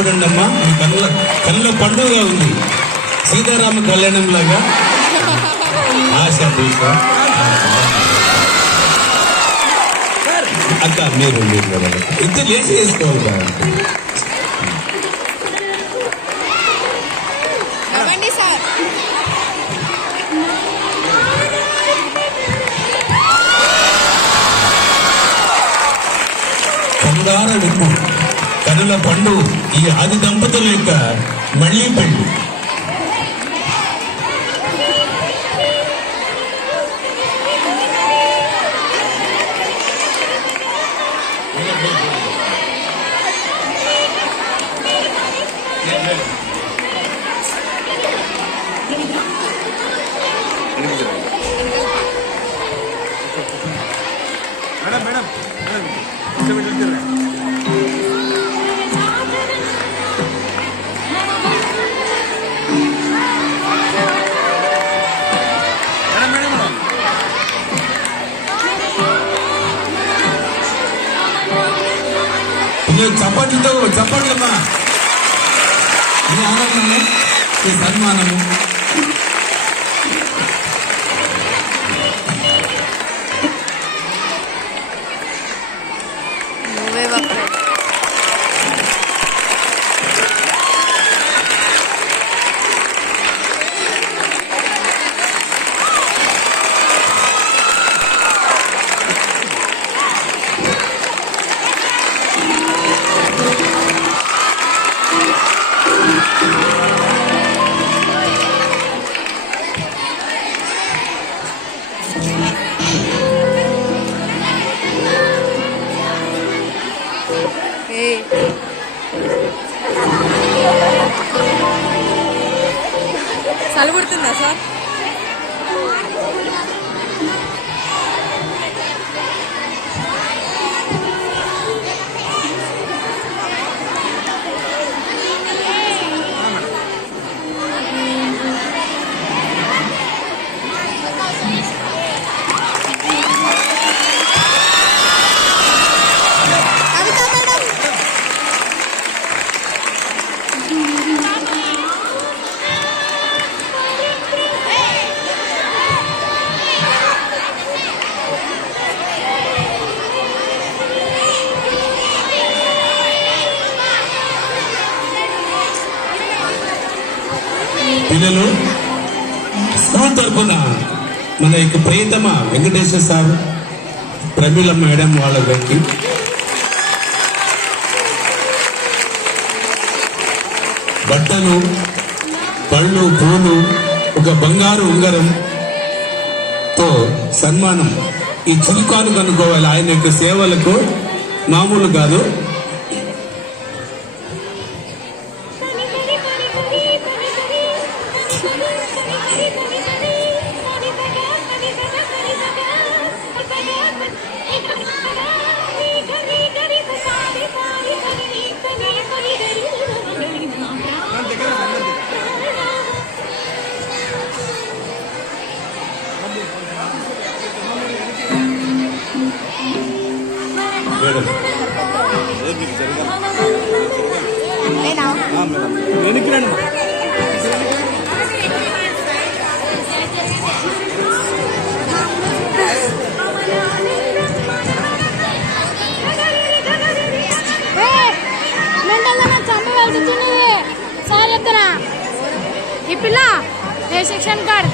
చూడండి అమ్మా, మీ కళ్ళ పండుగగా ఉంది. సీతారామ కళ్యాణం లాగా ఆశ అక్క మీరు ఇద్దరు లేచి వేసుకోవాలి కదా. బంగార విప్పు కనుల పండు ఈ ఆది దంపతుల యొక్క మళ్ళీ పెళ్లి. మేడం మేడం చప్పట్లతో చప్పట్లమ్మా, ఈ ఆనందము, ఈ సన్మానము. చలిపుడుతుందా సార్? పిల్లలు స్కూల్ తరఫున మన యొక్క ప్రియతమ వెంకటేశ్వర సార్, ప్రమీల మేడం వాళ్ళకి బట్టలు, పళ్ళు, పూలు, ఒక బంగారు ఉంగరంతో సన్మానం. ఈ చురుకాలు కనుక్కోవాలి. ఆయన యొక్క సేవలకు మామూలు కాదు. వెనక్కి రండి. సార్ చెప్తారా ఈ పిల్ల ఏ section card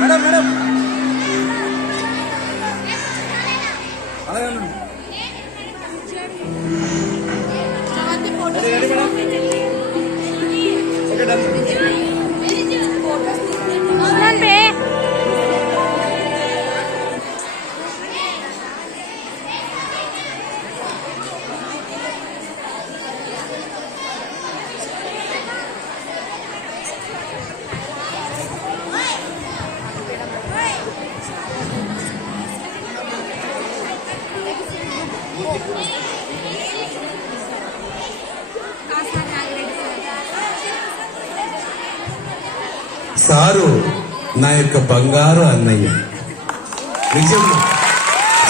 madam madam sir నా యొక్క బంగారు అన్నయ్య. నిజం.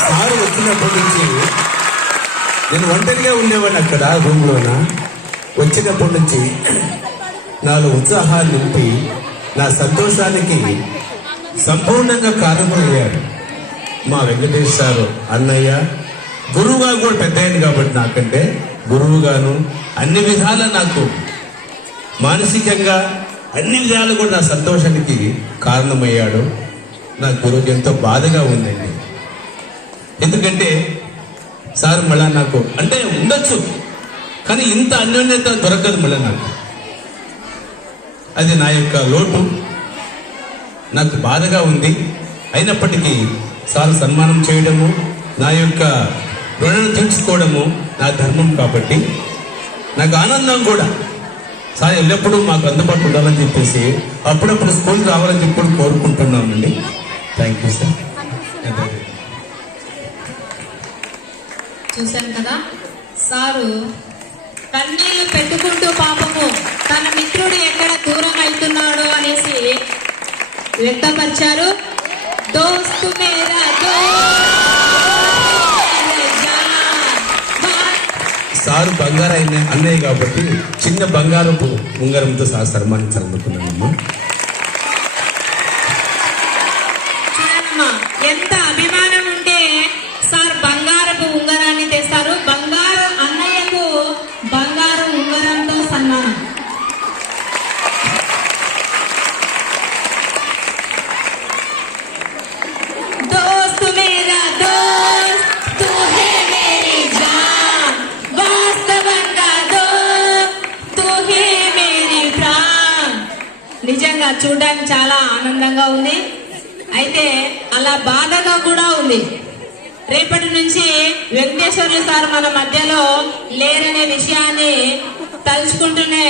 సార్ వచ్చినప్పటి నుంచి నేను ఒంటరిగా ఉండేవాడిని అక్కడ రూమ్ లోన. వచ్చినప్పటి నుంచి నాలో ఉత్సాహాన్ని నింపి నా సంతోషానికి సంపూర్ణంగా కారణమయ్యారు మా వెంకటేష్ సారు, అన్నయ్య. గురువుగా కూడా పెద్ద అయింది కాబట్టి నాకంటే గురువుగాను అన్ని విధాల నాకు మానసికంగా అన్ని విధాలు కూడా నా సంతోషానికి కారణమయ్యాడు. నా గురువుకి ఎంతో బాధగా ఉందండి. ఎందుకంటే సార్ మళ్ళా నాకు అంటే ఉండొచ్చు, కానీ ఇంత అన్యోన్యత దొరకదు మళ్ళీ నాకు. అది నా యొక్క లోటు, నాకు బాధగా ఉంది. అయినప్పటికీ సార్ సన్మానం చేయడము, నా యొక్క రుణను తీర్చుకోవడము నా ధర్మం కాబట్టి నాకు ఆనందం కూడా. సార్ ఎల్లప్పుడూ మాకు అందుబాటులో ఉండాలని చెప్పేసి అప్పుడప్పుడు స్కూల్కి రావాలని చెప్పి కూడా కోరుకుంటున్నామండి. Thank you sir. చూశాం కదా, సారు కన్నీళ్లు పెట్టుకుంటూ పాపము తన మిత్రుడు ఎక్కడ దూరం అవుతున్నాడు అనేసి వ్యక్తపరిచారు. దోస్తు మేరా సారు బంగారు అన్నయ్య కాబట్టి చిన్న బంగారపు ఉంగరంతో సార్ సన్మానించాలనుకున్నానమ్మా. చూడమ్మా, ఎంత అభిమానం ఉంటే సార్ బంగారపు ఉంగరాన్ని తెస్తారు. బంగారు అన్నయ్యకు బంగారు ఉంగరంతో సన్మానం. దోస్తు మేరా దోస్త్ తూ హే మేరీ జాన్, వాస్తవంగా తూ హే మేరీ ప్రాణ్. నిజంగా చూడడానికి చాలా ఆనందంగా ఉంది, అయితే అలా బాధగా కూడా ఉంది. రేపటి నుంచి వెంకటేశ్వర్లు సార్ మన మధ్యలో లేరనే విషయాన్ని తలుచుకుంటూనే